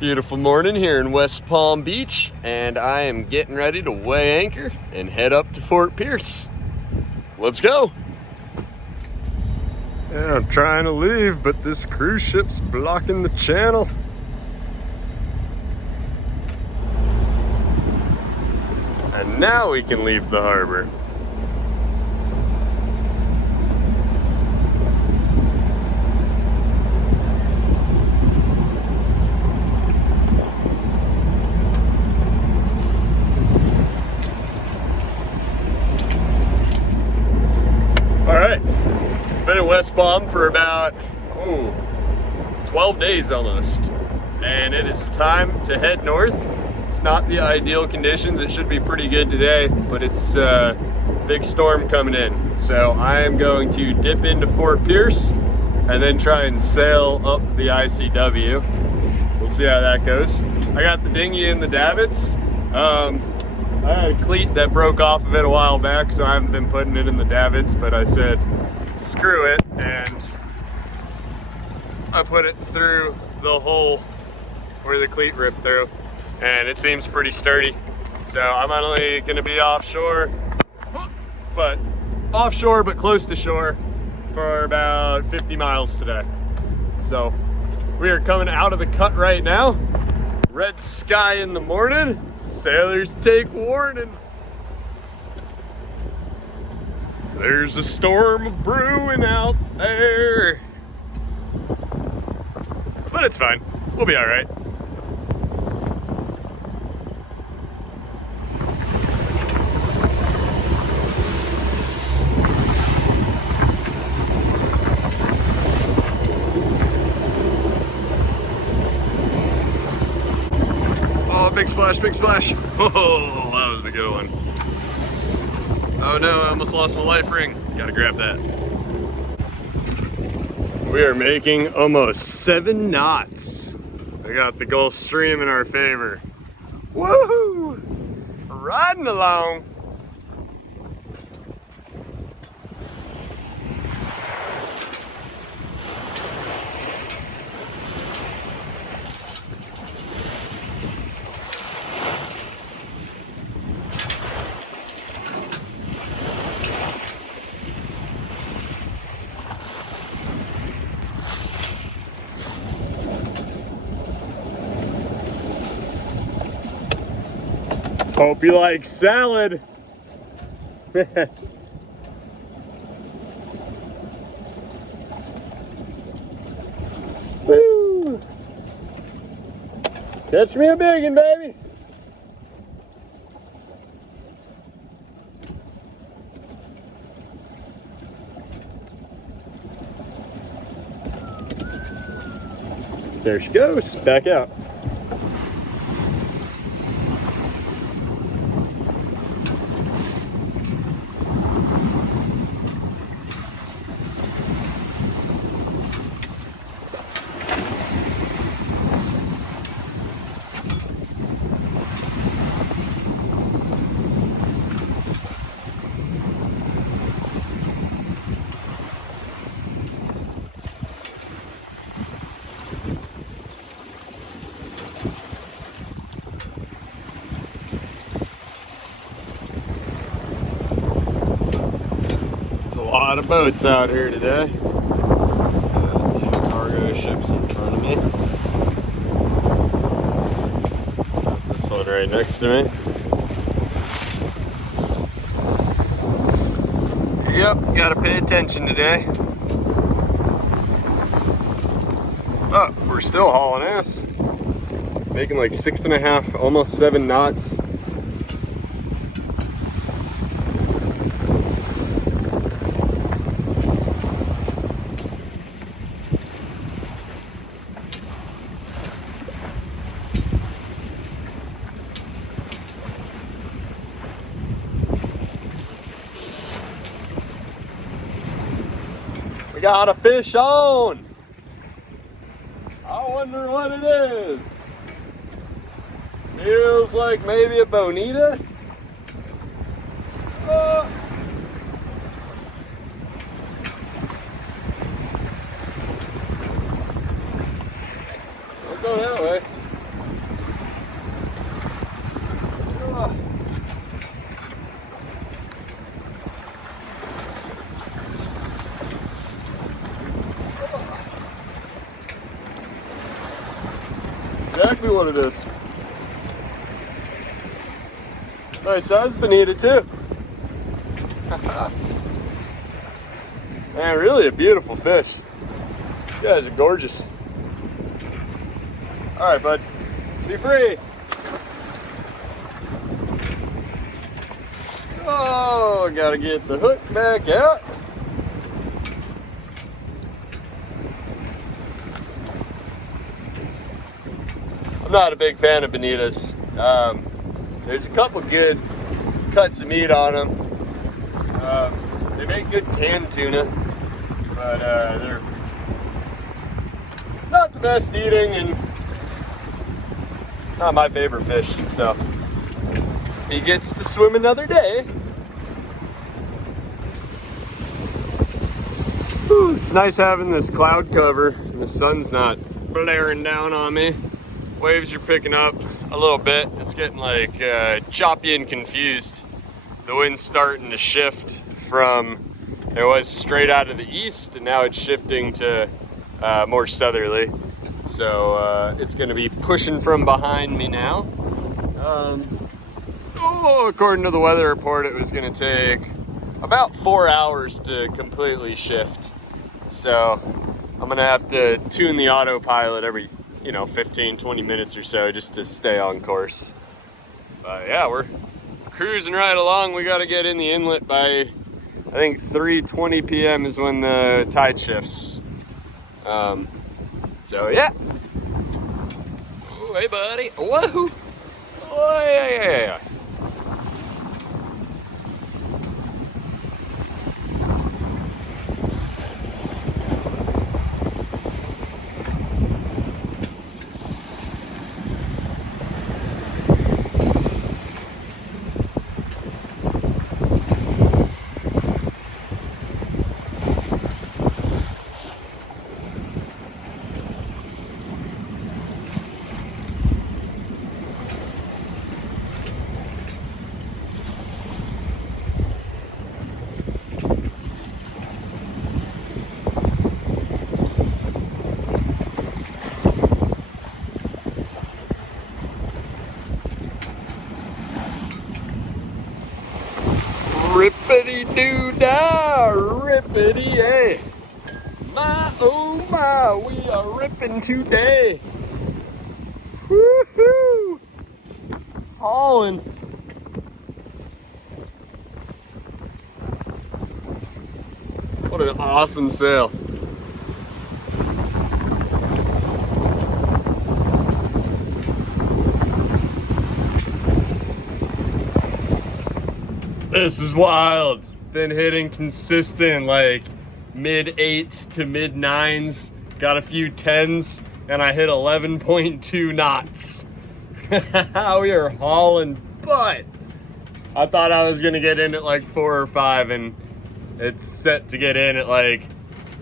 Beautiful morning here in West Palm Beach, and I am getting ready to weigh anchor and head up to Fort Pierce. Let's go. Yeah, I'm trying to leave, but this cruise ship's blocking the channel. And now we can leave the harbor. All right, been in West Palm for about 12 days almost, and it is time to head north. It's not the ideal conditions. It should be pretty good today, but it's a big storm coming in. So I am going to dip into Fort Pierce and then try and sail up the ICW. We'll see how that goes. I got the dinghy in the davits. I had a cleat that broke off of it a while back, so I haven't been putting it in the davits, but I said, screw it, and I put it through the hole where the cleat ripped through, and it seems pretty sturdy. So I'm only gonna be offshore, but close to shore for about 50 miles today. So we are coming out of the cut right now. Red sky in the morning. Sailors take warning. There's a storm brewing out there. But it's fine. We'll be all right. Oh, big splash, big splash. Oh, that was a good one. Oh no, I almost lost my life ring. Gotta grab that. We are making almost 7 knots. We got the Gulf Stream in our favor. Woohoo! Riding along. Hope you like salad. Woo! Catch me a big one, baby. There she goes, back out. A lot of boats out here today. Got 2 cargo ships in front of me. Got this one right next to me. Yep, gotta pay attention today. Oh, we're still hauling ass. Making like 6.5, almost 7 knots. We got a fish on. I wonder what it is. Feels like maybe a bonita. Don't go that way. Exactly what it is. Nice size bonita too. Man, really a beautiful fish. You guys are gorgeous. All right, bud, be free. Oh, gotta get the hook back out. I'm not a big fan of bonitas. There's a couple good cuts of meat on them. They make good canned tuna, but they're not the best eating and not my favorite fish. So he gets to swim another day. Whew, it's nice having this cloud cover and the sun's not blaring down on me. Waves are picking up a little bit. It's getting like choppy and confused. The wind's starting to shift from, it was straight out of the east and now it's shifting to more southerly. So it's gonna be pushing from behind me now. According to the weather report, it was gonna take about 4 hours to completely shift. So I'm gonna have to tune the autopilot every 15-20 minutes or so just to stay on course. But yeah, we're cruising right along. We got to get in the inlet by, I think 3:20 p.m. is when the tide shifts. So yeah. Oh, hey buddy. Whoa. Oh, yeah. Rippity-doo-dah, rippity-yay. My, oh my, we are ripping today. Woohoo! Hauling. What an awesome sail. This is wild. Been hitting consistent like mid-8s to mid-9s. Got a few 10s and I hit 11.2 knots. We are hauling butt. I thought I was gonna get in at like 4 or 5 and it's set to get in at like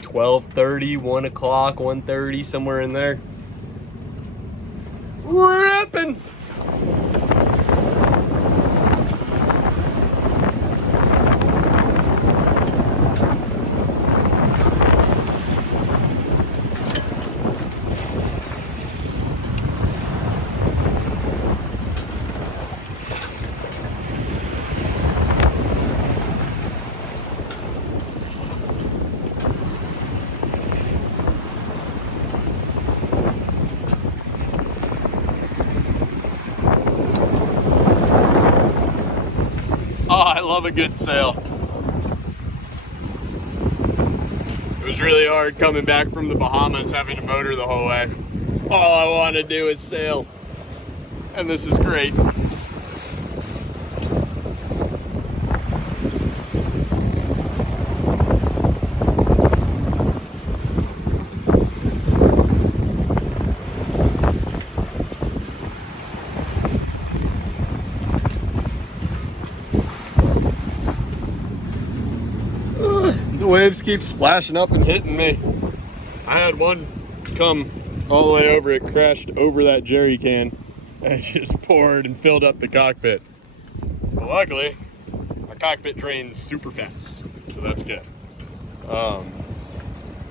12:30, 1 o'clock, 1:30, somewhere in there. Ripping. Oh, I love a good sail. It was really hard coming back from the Bahamas having to motor the whole way. All I want to do is sail. And this is great. The waves keep splashing up and hitting me. I had one come all the way over, it crashed over that jerry can and it just poured and filled up the cockpit. But luckily, my cockpit drains super fast, so that's good.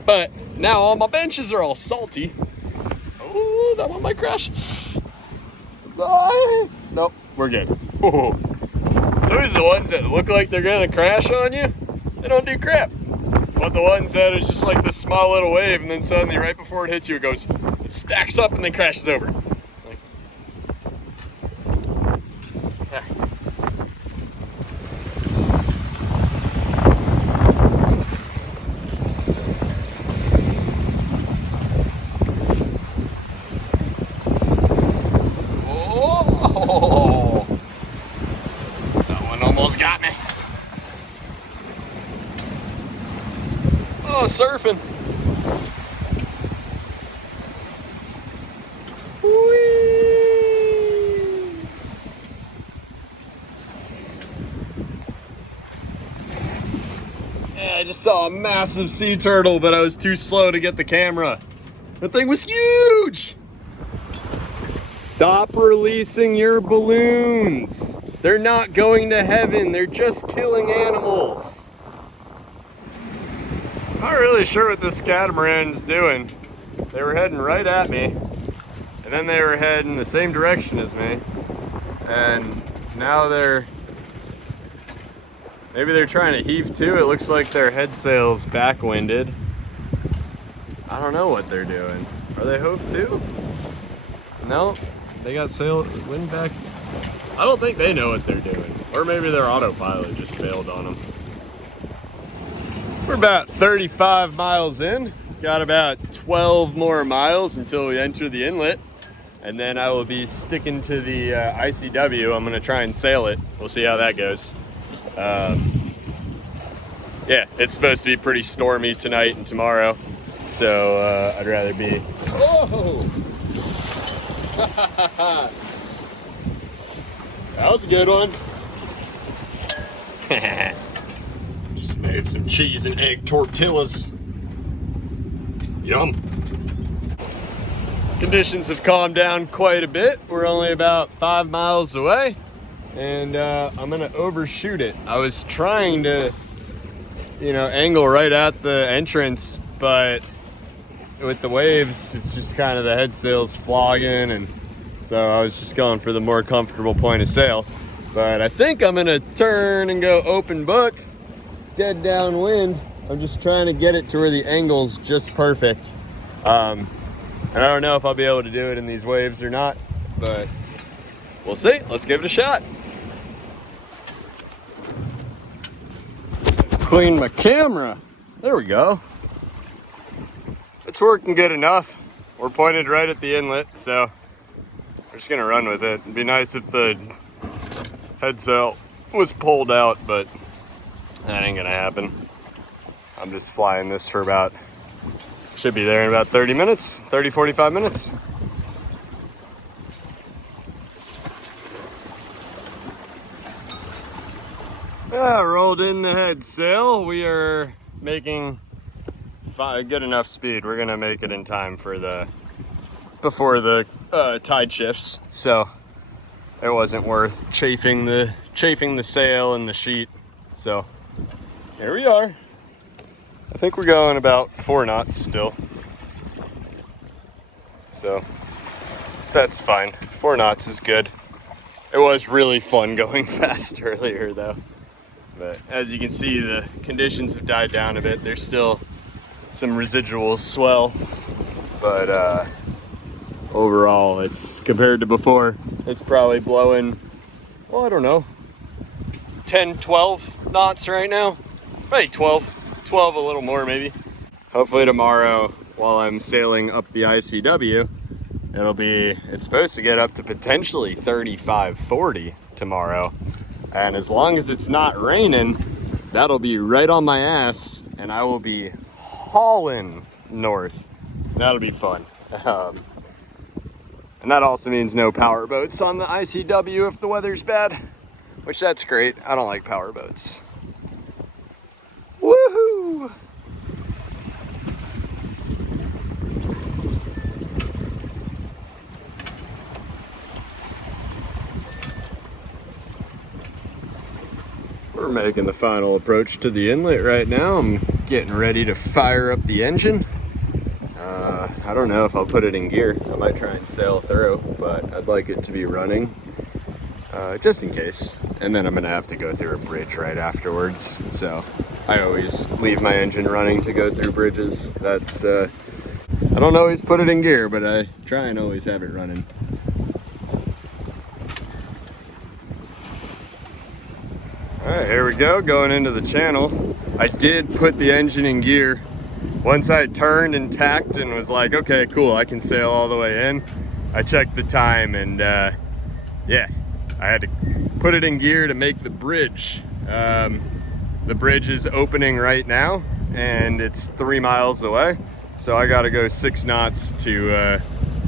But now all my benches are all salty. Oh, Oh, that one might crash. Oh, nope, we're good. Oh. It's always the ones that look like they're gonna crash on you, they don't do crap. But the ones that are just like this small little wave, and then suddenly right before it hits you, it stacks up and then crashes over. Like, there. Oh, that one almost got me. Oh, surfing. Yeah, I just saw a massive sea turtle, but I was too slow to get the camera. That thing was huge! Stop releasing your balloons. They're not going to heaven, they're just killing animals. I'm not really sure what this catamaran's doing. They were heading right at me, and then they were heading the same direction as me, and now maybe they're trying to heave too. It looks like their head sail's backwinded. I don't know what they're doing. Are they hove too? No, they got wind back. I don't think they know what they're doing. Or maybe their autopilot just failed on them. We're about 35 miles in. Got about 12 more miles until we enter the inlet. And then I will be sticking to the ICW. I'm gonna try and sail it. We'll see how that goes. Yeah, it's supposed to be pretty stormy tonight and tomorrow. So I'd rather be... Oh! That was a good one. Just made some cheese and egg tortillas. Yum. Conditions have calmed down quite a bit. We're only about 5 miles away, and I'm gonna overshoot it. I was trying to, angle right at the entrance, but with the waves, it's just kind of the head sail's flogging, and so I was just going for the more comfortable point of sail. But I think I'm gonna turn and go open book, dead downwind. I'm just trying to get it to where the angle's just perfect. And I don't know if I'll be able to do it in these waves or not, but we'll see. Let's give it a shot. Clean my camera. There we go. It's working good enough. We're pointed right at the inlet, so we're just gonna run with it. It'd be nice if the head sail was pulled out, but that ain't gonna happen. I'm just flying this for should be there in about 30 minutes, 45 minutes. Rolled in the head sail. We are making good enough speed. We're gonna make it in time for before the tide shifts. So it wasn't worth chafing the sail and the sheet. So here we are. I think we're going about 4 knots still. So that's fine. 4 knots is good. It was really fun going fast earlier though. But as you can see, the conditions have died down a bit. There's still some residual swell, but overall, it's compared to before, it's probably blowing, well, I don't know, 10, 12 knots right now. Maybe 12, a little more maybe. Hopefully tomorrow, while I'm sailing up the ICW, it's supposed to get up to potentially 35, 40 tomorrow. And as long as it's not raining, that'll be right on my ass, and I will be hauling north. That'll be fun. And that also means no power boats on the ICW if the weather's bad, which that's great. I don't like power boats. Woohoo! We're making the final approach to the inlet right now. I'm getting ready to fire up the engine. don't know if I'll put it in gear. I might try and sail through, but I'd like it to be running, just in case. And then I'm gonna have to go through a bridge right afterwards. So I always leave my engine running to go through bridges. That's, I don't always put it in gear, but I try and always have it running. All right, here we go, going into the channel. I did put the engine in gear. Once I turned and tacked and was like, okay, cool, I can sail all the way in, I checked the time and yeah, I had to put it in gear to make the bridge. The bridge is opening right now and it's 3 miles away. So I gotta go 6 knots to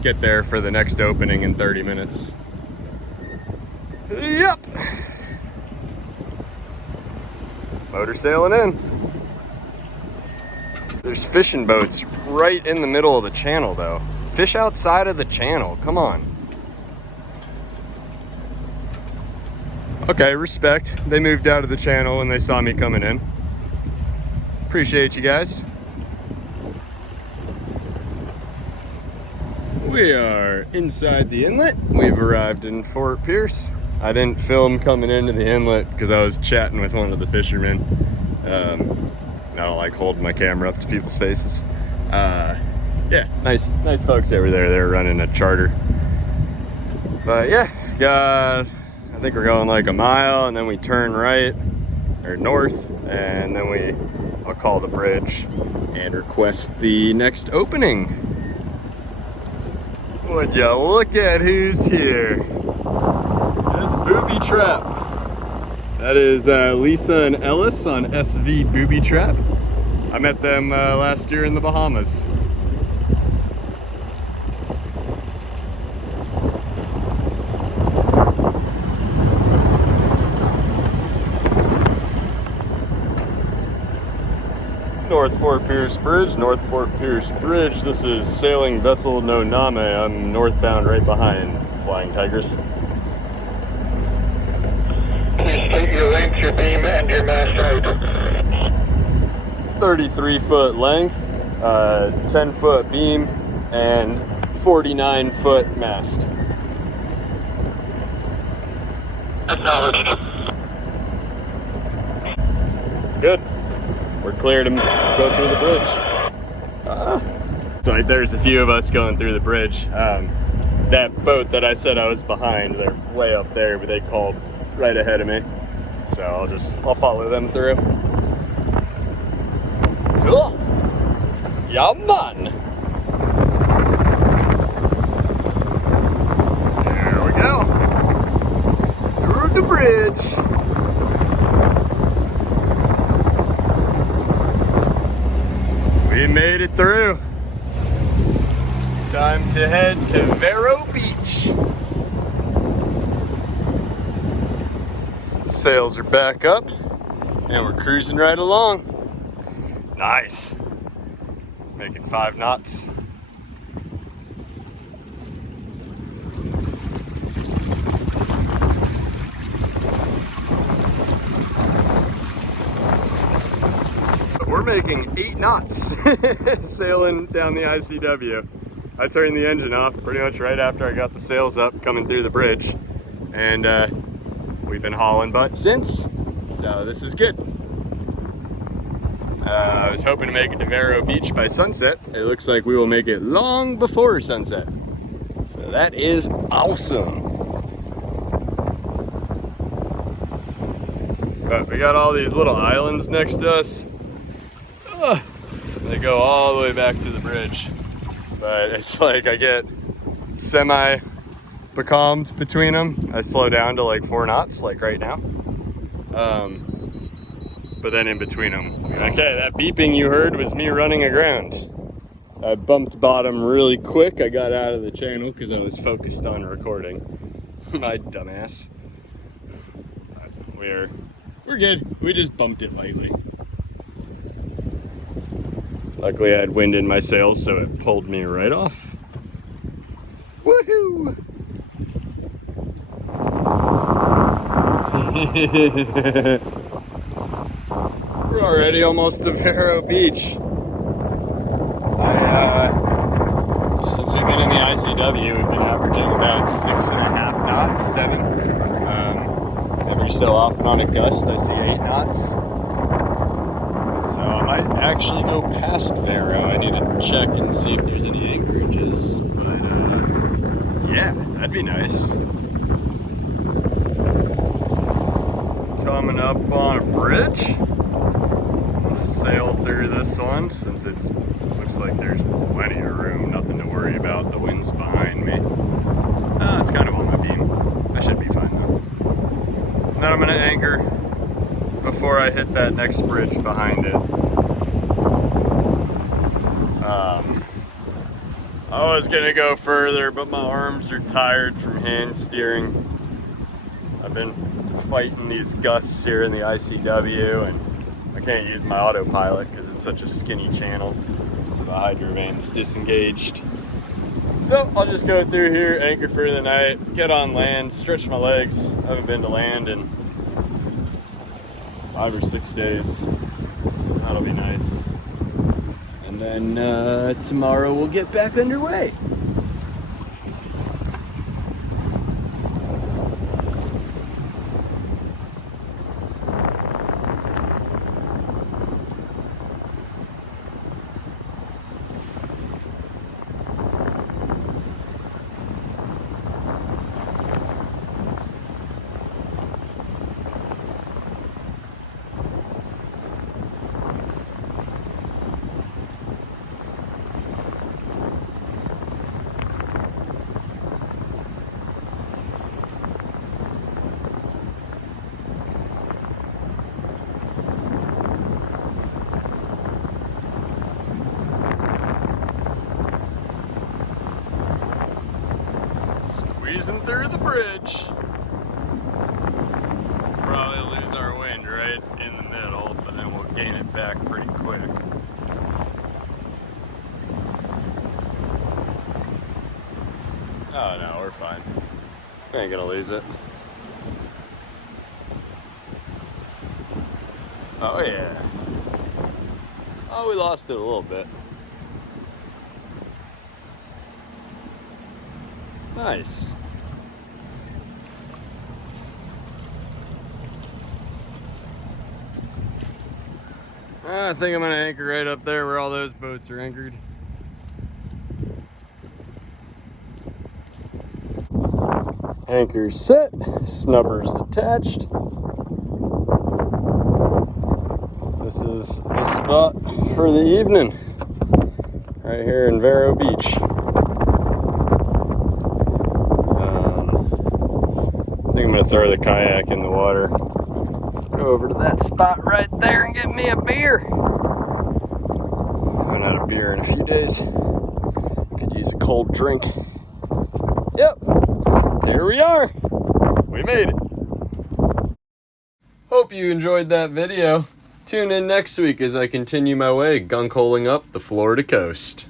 get there for the next opening in 30 minutes. Yep. Motor sailing in. There's fishing boats right in the middle of the channel though. Fish outside of the channel, come on. Okay, respect. They moved out of the channel when they saw me coming in. Appreciate you guys. We are inside the inlet. We've arrived in Fort Pierce. I didn't film coming into the inlet because I was chatting with one of the fishermen. I don't like holding my camera up to people's faces. Yeah, nice folks over there. They're running a charter. But yeah, I think we're going like a mile and then we turn right or north and then I'll call the bridge and request the next opening. Would ya look at who's here? That's Booby Trap. That is Lisa and Ellis on SV Booby Trap. I met them last year in the Bahamas. North Fort Pierce Bridge, North Fort Pierce Bridge. This is sailing vessel No Name. I'm northbound right behind Flying Tigers. Please state your length, your beam, and your mast height. 33-foot length, 10-foot beam, and 49-foot mast. Acknowledged. Good. We're clear to go through the bridge. So there's a few of us going through the bridge. That boat that I said I was behind, they're way up there, but they called right ahead of me. So I'll follow them through. Cool. Yeah, man. There we go. Through the bridge. We made it through. Time to head to Vero Beach. Sails are back up and we're cruising right along. Nice. Making 5 knots. We're making 8 knots sailing down the ICW. I turned the engine off pretty much right after I got the sails up coming through the bridge. And we've been hauling butt since, so this is good. I was hoping to make it to Vero Beach by sunset. It looks like we will make it long before sunset. So that is awesome. But we got all these little islands next to us. They go all the way back to the bridge. But it's like I get semi-becalmed between them. I slow down to like 4 knots, like right now. But then in between them, okay, that beeping you heard was me running aground. I bumped bottom really quick. I got out of the channel because I was focused on recording. My dumbass. We're good. We just bumped it lightly. Luckily I had wind in my sails, so it pulled me right off. Woohoo! We're already almost to Vero Beach. since we've been in the ICW, we've been averaging about 6.5 knots, 7. Every so often on a gust, I see 8 knots. So I might actually go past Vero. I need to check and see if there's any anchorages. But yeah, that'd be nice. Coming up on a bridge. I'm gonna sail through this one since it looks like there's plenty of room, nothing to worry about. The wind's behind me. It's kind of on my beam. I should be fine though. And then I'm gonna anchor before I hit that next bridge behind it. I was gonna go further, but my arms are tired from hand steering. I've been fighting these gusts here in the ICW, and I can't use my autopilot because it's such a skinny channel. So the hydrovan's disengaged. So I'll just go through here, anchor for the night, get on land, stretch my legs. I haven't been to land in 5 or 6 days, so that'll be nice. And then tomorrow we'll get back underway. Squeezing through the bridge. Probably lose our wind right in the middle, but then we'll gain it back pretty quick. Oh no, we're fine. We ain't gonna lose it. Oh yeah. Oh, we lost it a little bit. Nice. I think I'm gonna anchor right up there where all those boats are anchored. Anchor set, snubbers attached. This is the spot for the evening, right here in Vero Beach. I think I'm gonna throw the kayak in the water. Go over to that spot right there and get me a beer. I haven't had a beer in a few days. Could use a cold drink. Yep, here we are. We made it. Hope you enjoyed that video. Tune in next week as I continue my way gunkholing up the Florida coast.